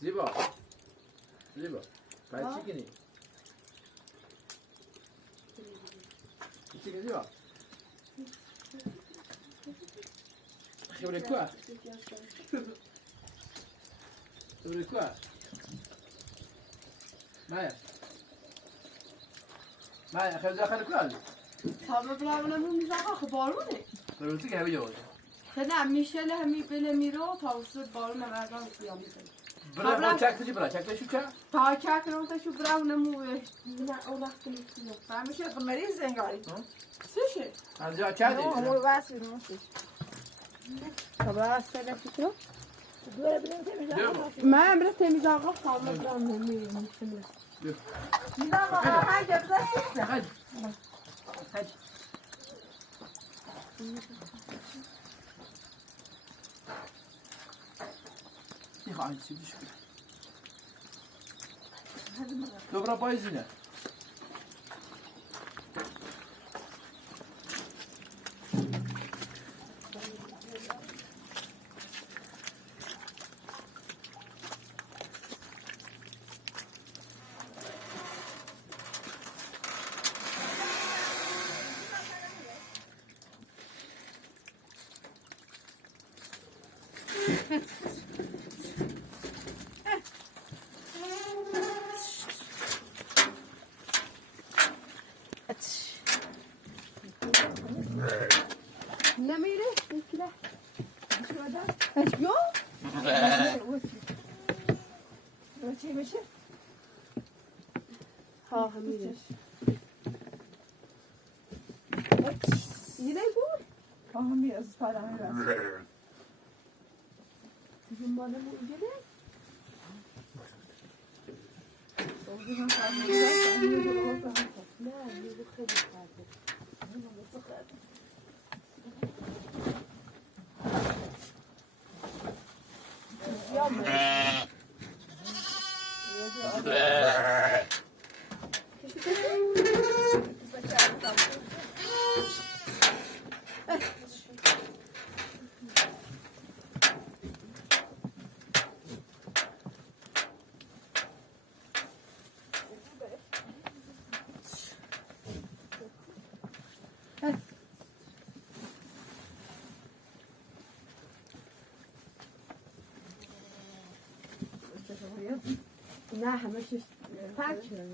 زیبا زیبا باید چی کنی؟ چی کنی زیبا؟ خیلی کوه خیلی کوه مایا خیلی داخل کوه تابه بلابنمون میزاقا خب بارونه روزی که همی جوازه خیلی همیشه همی بله میرو تا وسط بارونه مردم سیام میکنه برای با چک تجی برای چک تشو چه؟ تا چک رو تشو براونمو نه اون وقت نیستیم فهمیشه خب مریض زنگاری سشه از جا چه دیگه؟ همون بس بیرون سش خب راست سلفی تو دوره بدیم تمیز من برای تمیز آقا خامه برام نمیرم میدم آقا های جبزه سیسته خیلی خیلی میخوام چی بیش کنم dobra pajzine نمیره میکنه چی میشه؟ ها همیشه یه بود همین از پرامه راست مالمو اینجا نه میگو خیلی خرده نه همه چیز پاک شده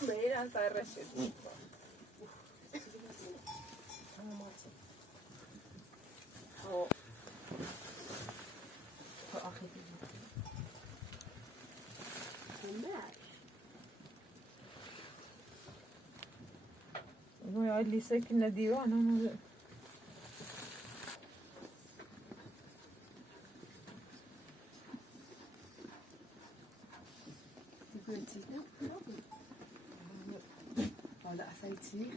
میرن سر رشد يقعد لي ساكن ديوان انا ولا أسايتي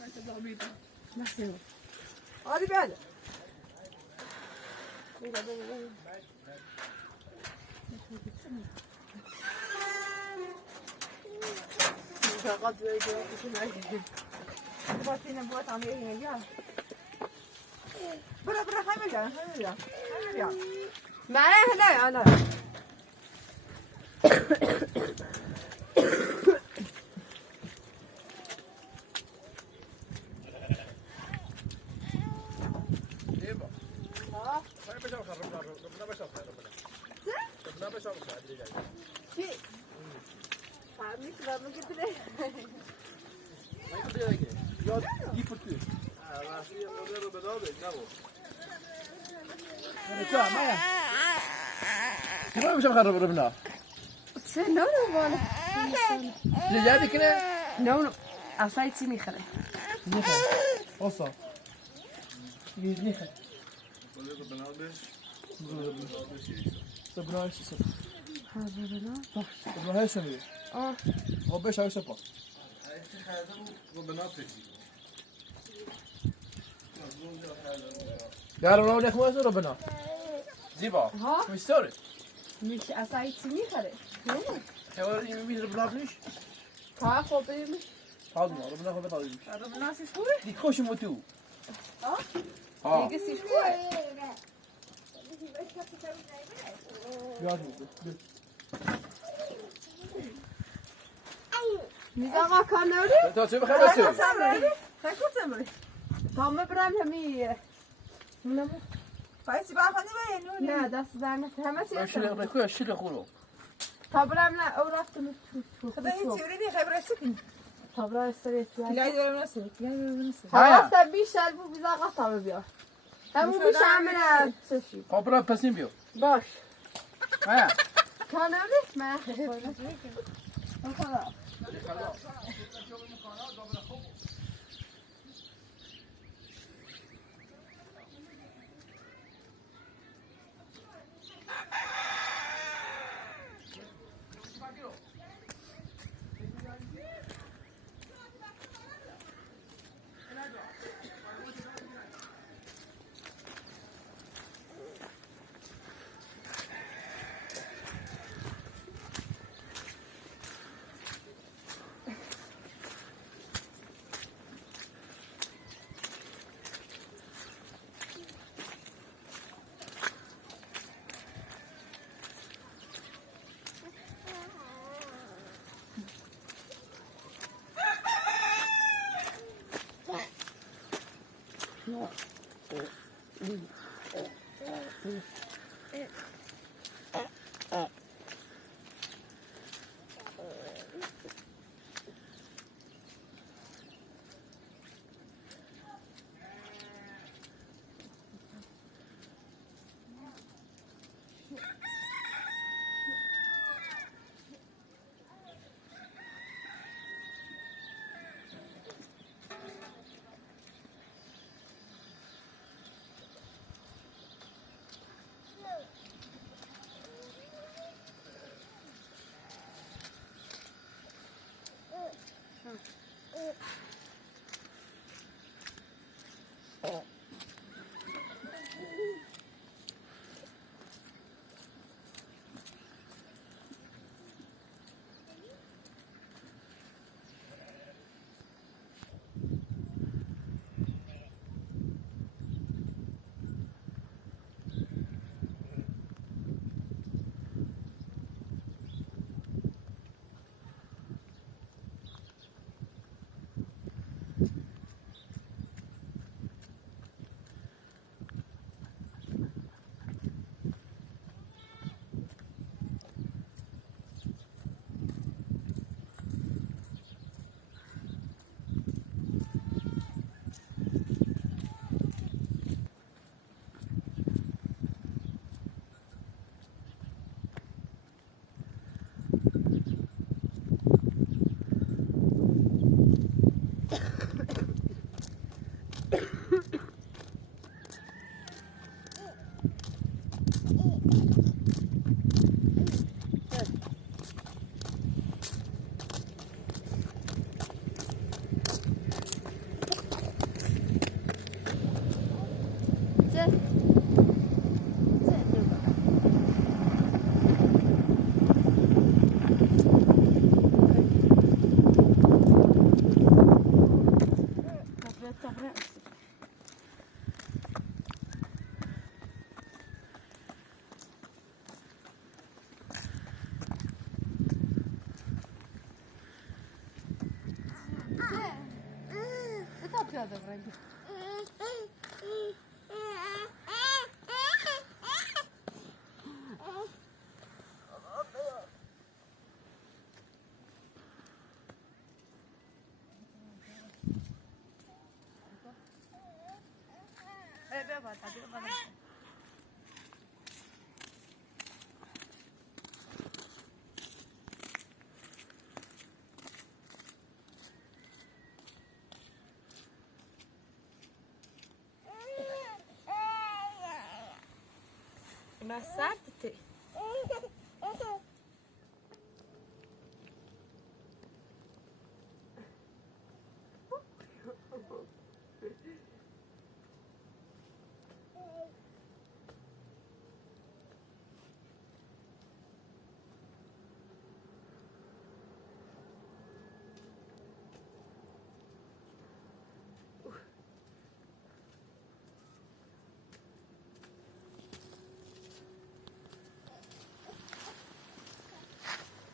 هذا ضبيبة نحسن هذه بعد قد يجوا باتينا بوات عم يجي برا برا خمجة معنا هنا أنا ما مش مخرب ربنا نو وانا رجعتي كده نو أسايتي ميخلي نخل وصل نخل ربنا ايش يسوي هذا بنا ربنا هاي سمي هو بيش هاي سبا قالوا لو نخ واسه ربنا زيبا ها مش سوري مش اصلا چی میخره هو مين ربنا بنيش ها خب بریم هذا ربنا خو بتاعي ربنا سیش خوبه دي خوش موتو ها ها دیگه سیش خوبه يا میزا ما کار نوری تو چه بخیر تو تا مبرم همی نمو فایسی باخنی به نه دست در نکنه همه چی شو هستم ركوع شو خورو تا برم نه او رفتم خدا این تیوری خبر سکن تا برم استریت لای دورم نسه لای دورم نسه هستم بیشتر بو بیزا قطعه بیار همون بیش همه چشی قبرا پسیم بیو باش ها کار نوری من خدا پیاده برنگی مسافته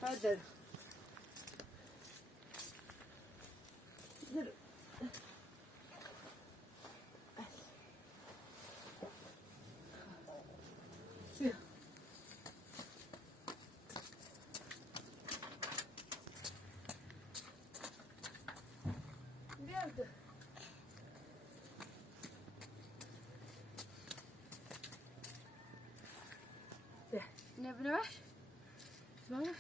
هذا Ne bırak? Bırak.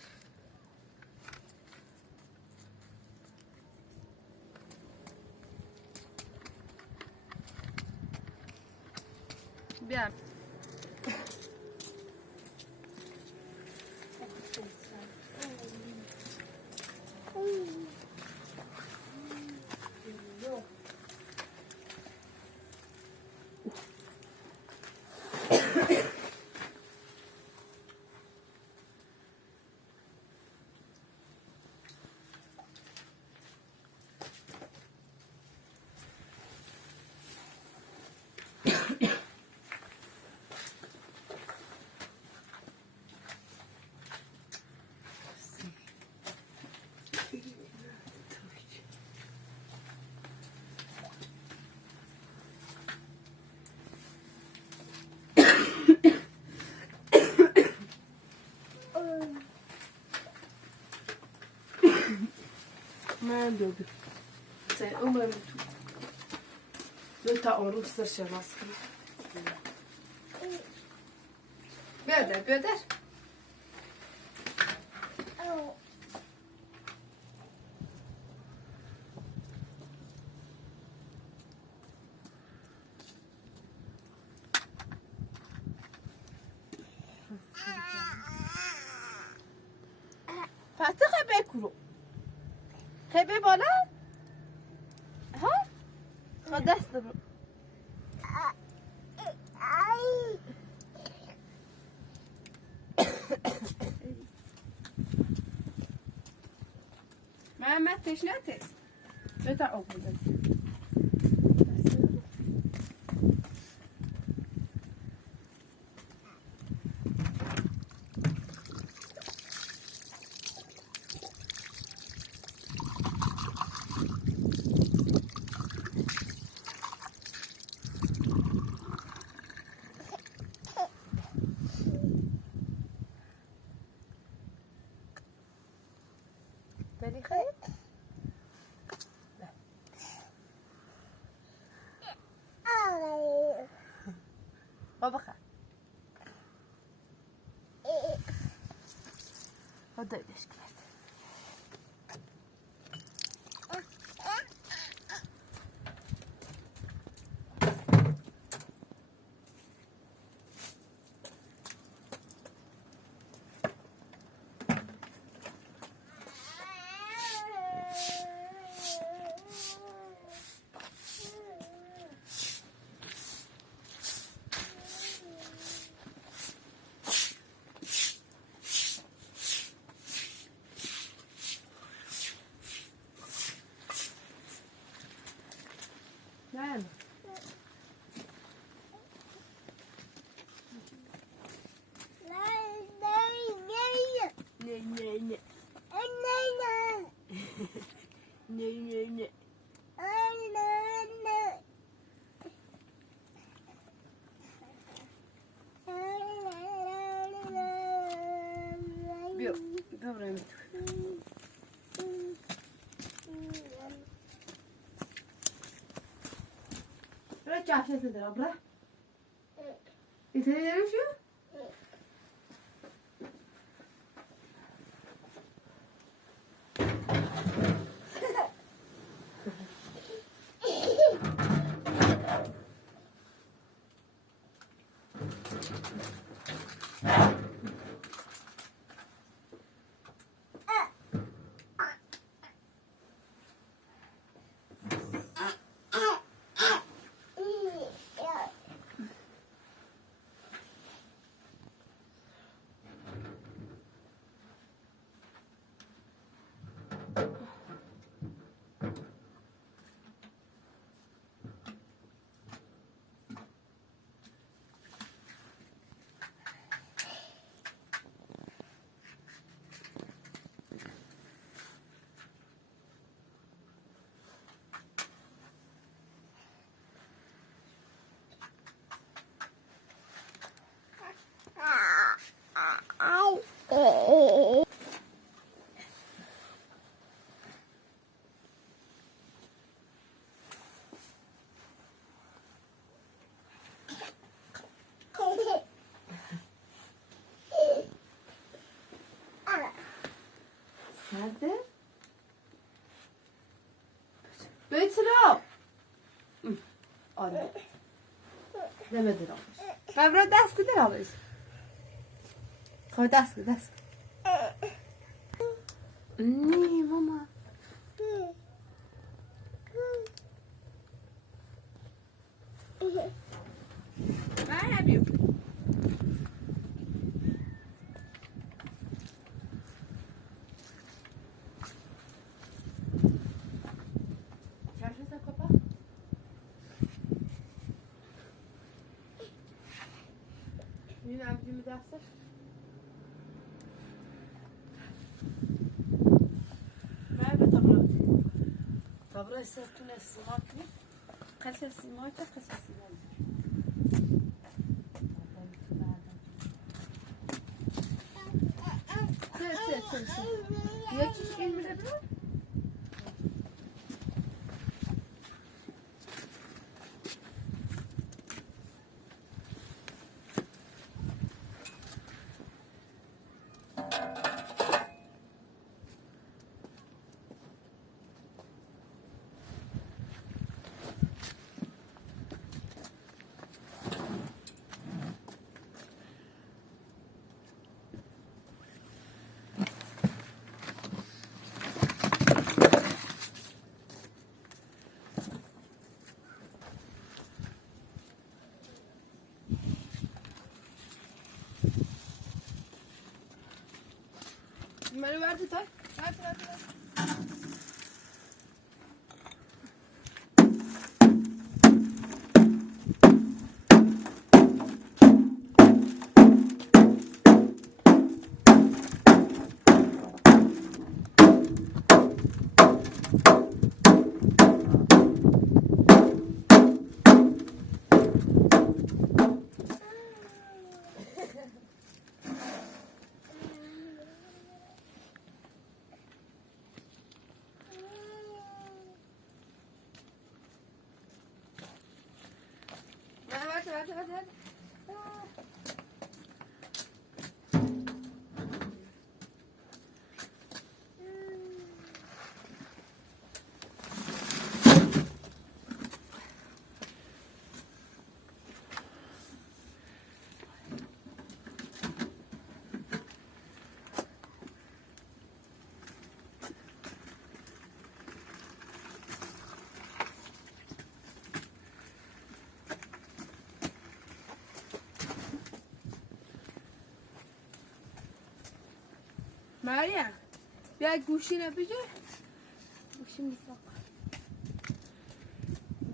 Bien. ما دوبي Sen umarım tu ta onu sırşamaz. Böder. فاته خبه کرو خبه بالا ها خود دست برو محمد تشنته. بتا آبودن. داری خیر؟ بابا خیر خود دایدش کرد نه. Bia برای من. برای جافت ندارم برای ایتایی دارم شو؟ آره نمیدونم مبرا دست کده روش خواهی دست کده دست نی ماما I have you. این عبدی میدسته من به طبرا سرتون السماكي قلت السماكي قلت السماكي سر یکیش این میره برو منو برده تا هات مریم بیا گوشی رو بجه گوشی میساق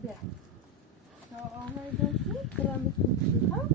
بیا تا آهای داشتی برم بکنی ها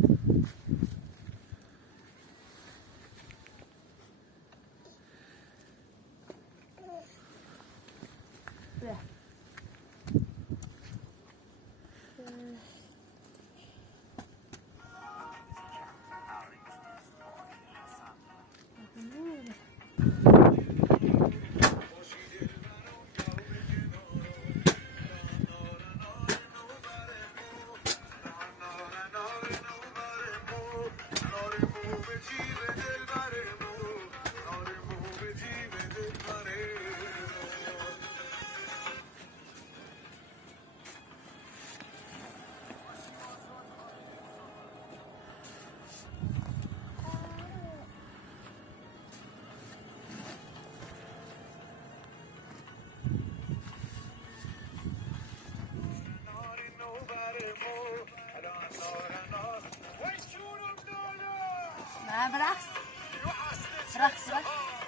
برقص رقص رقص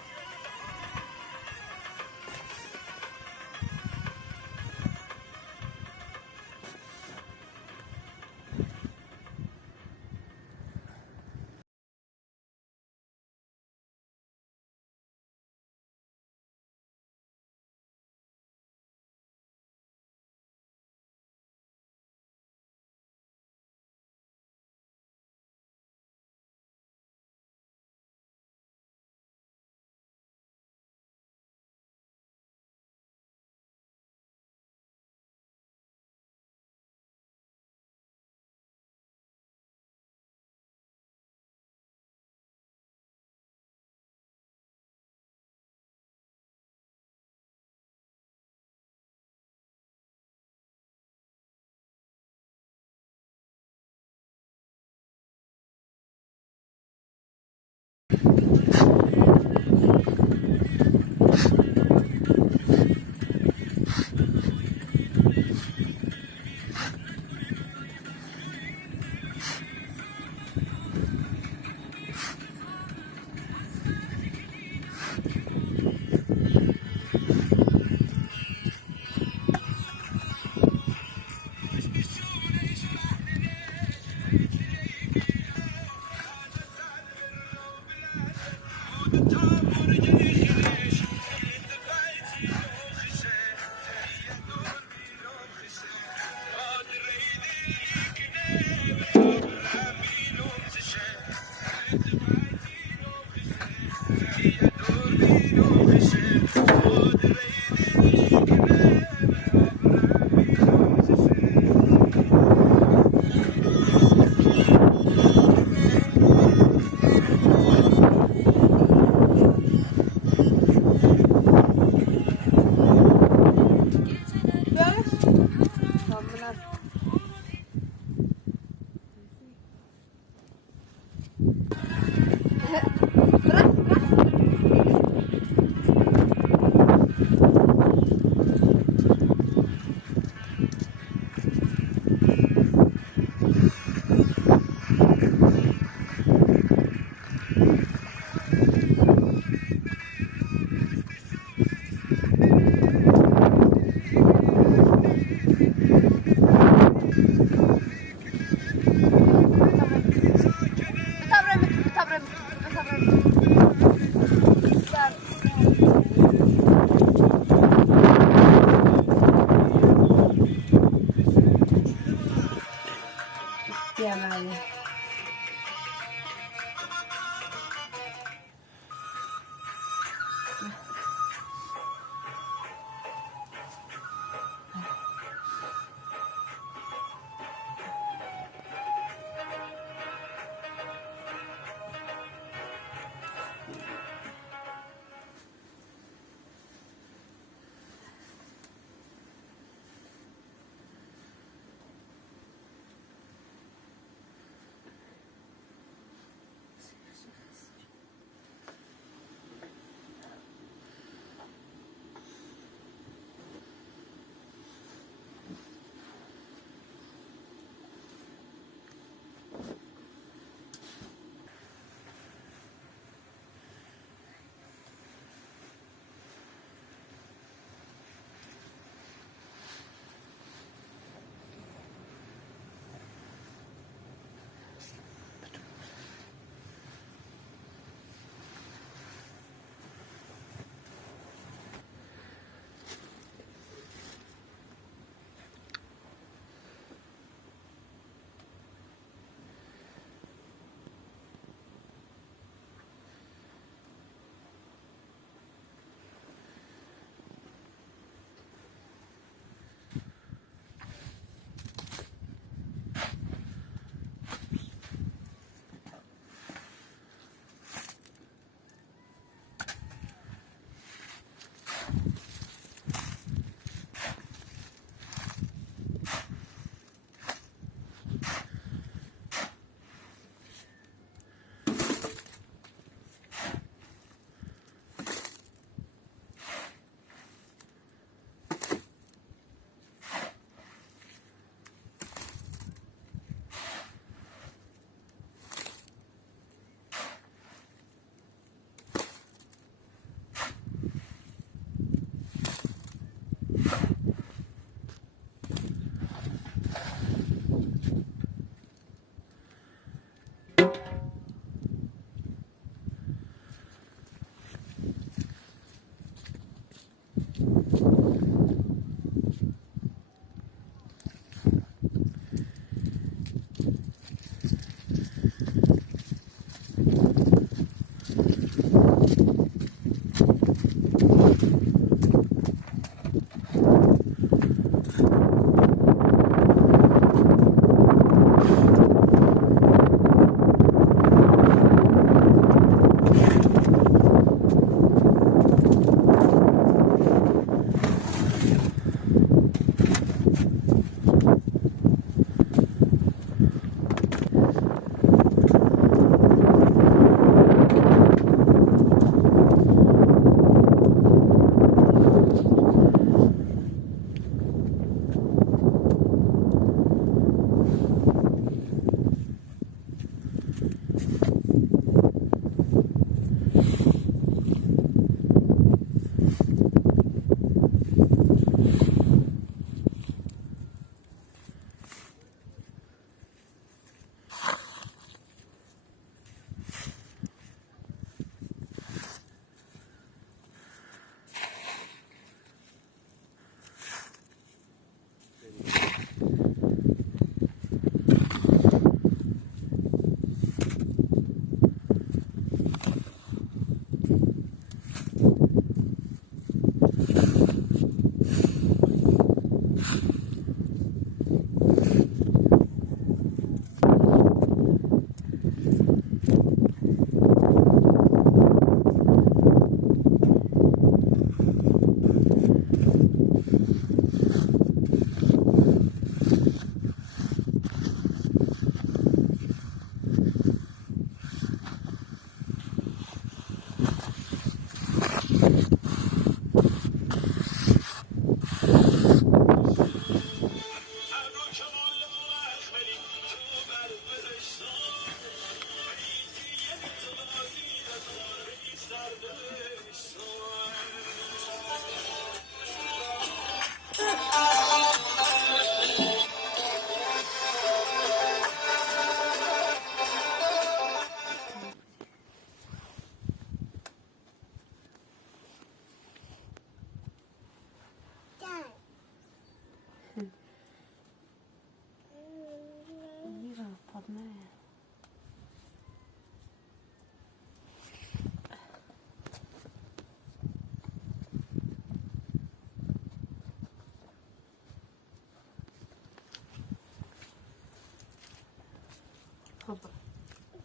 خبرة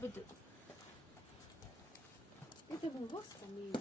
بدت انت بالوسط مين؟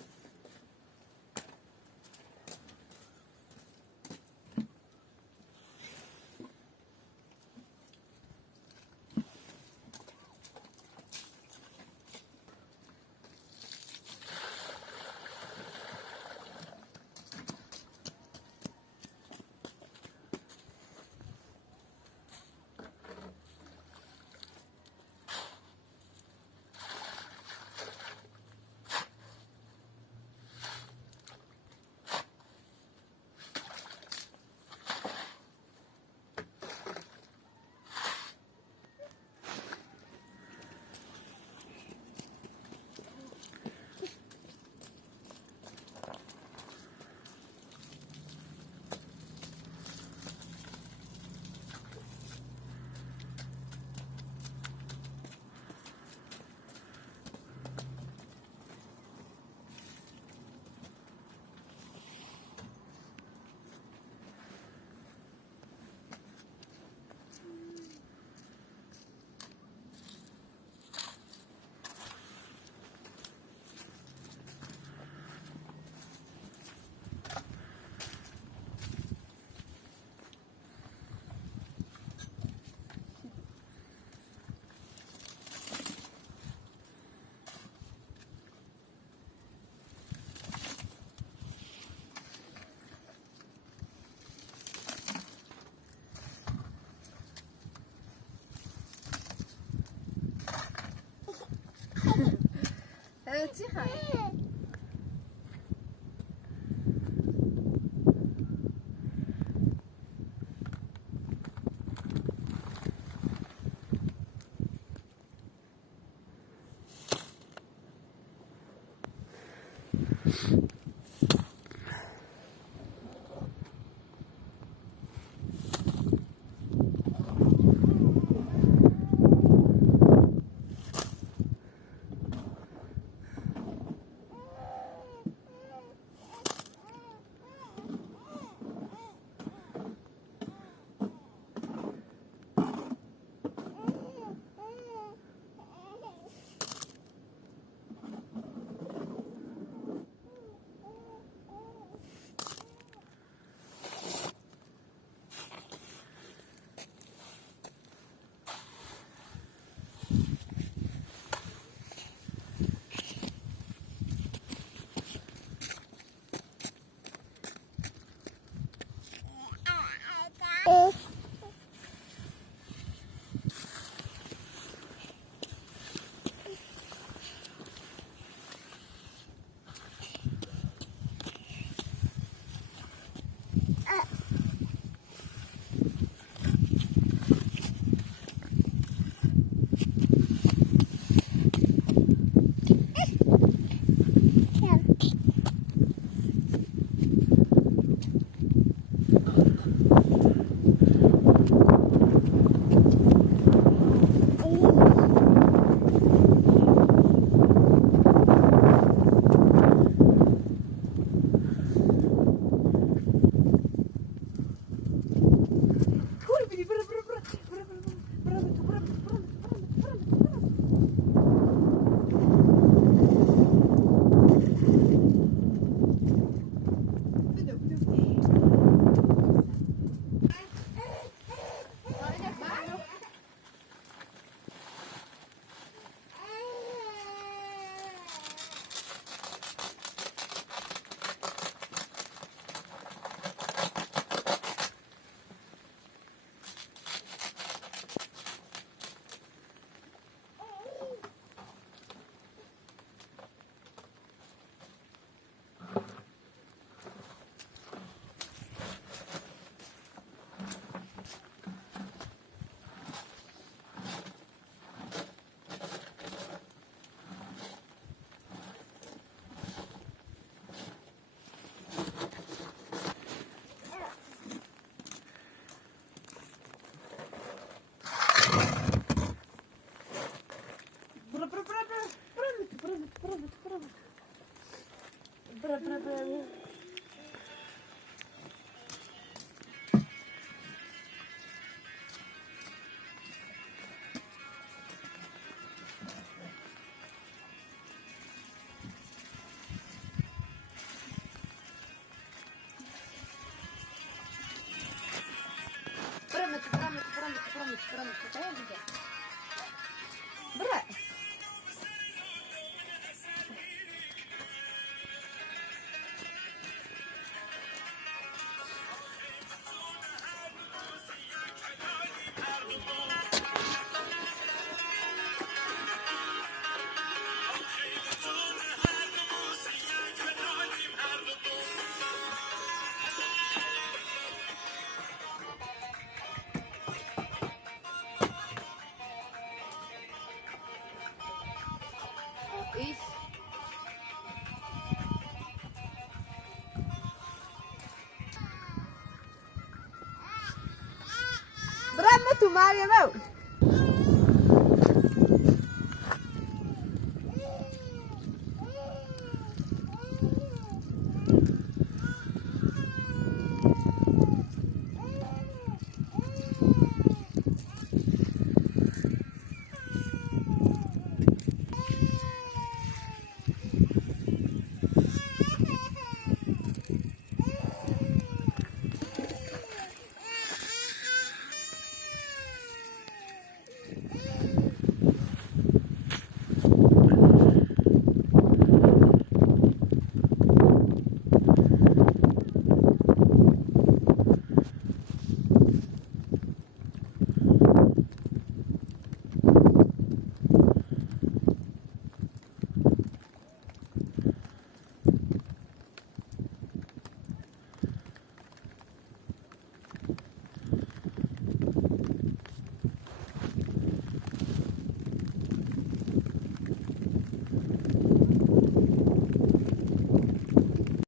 تيخا برا ایش برا ما تو مريم